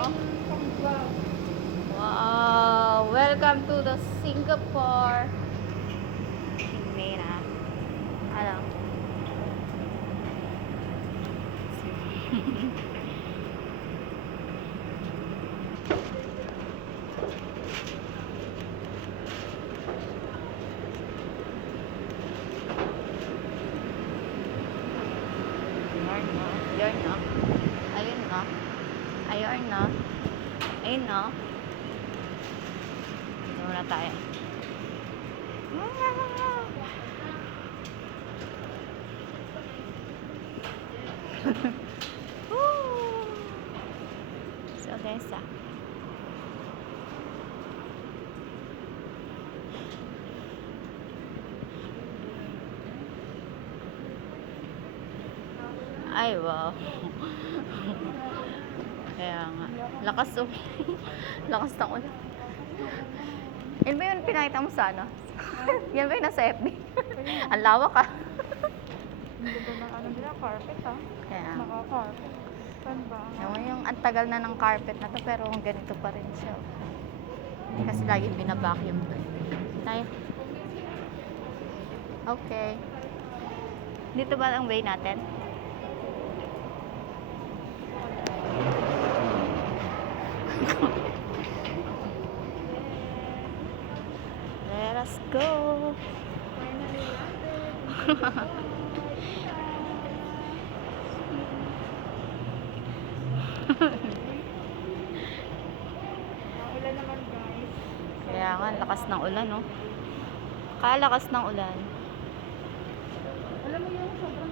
oh. Wow! Welcome to the Singapore. Hindi na. Ano? Ayun no. Ayun no. Ayun no. Ayun no. Ito muna tayo. So guys, ay wow. Kaya nga. Lakas oh. Lakas ng ulan. Yan ba yung pinakita mo sa ano? Yan ba yung nasa FB? Ang lawak ah. Hindi ba ng ano nila, carpet ha? Kaya. Naka-carpet. Saan ba? Yung ang tagal na ng carpet na to pero ganito pa rin siya. Kasi laging binabacuum to. Tayo. Okay. Dito ba ang way natin? Let us go. Ulan naman guys. Kaya nga, lakas ng ulan, no? Kalakas ng ulan. Alam mo yung sobrang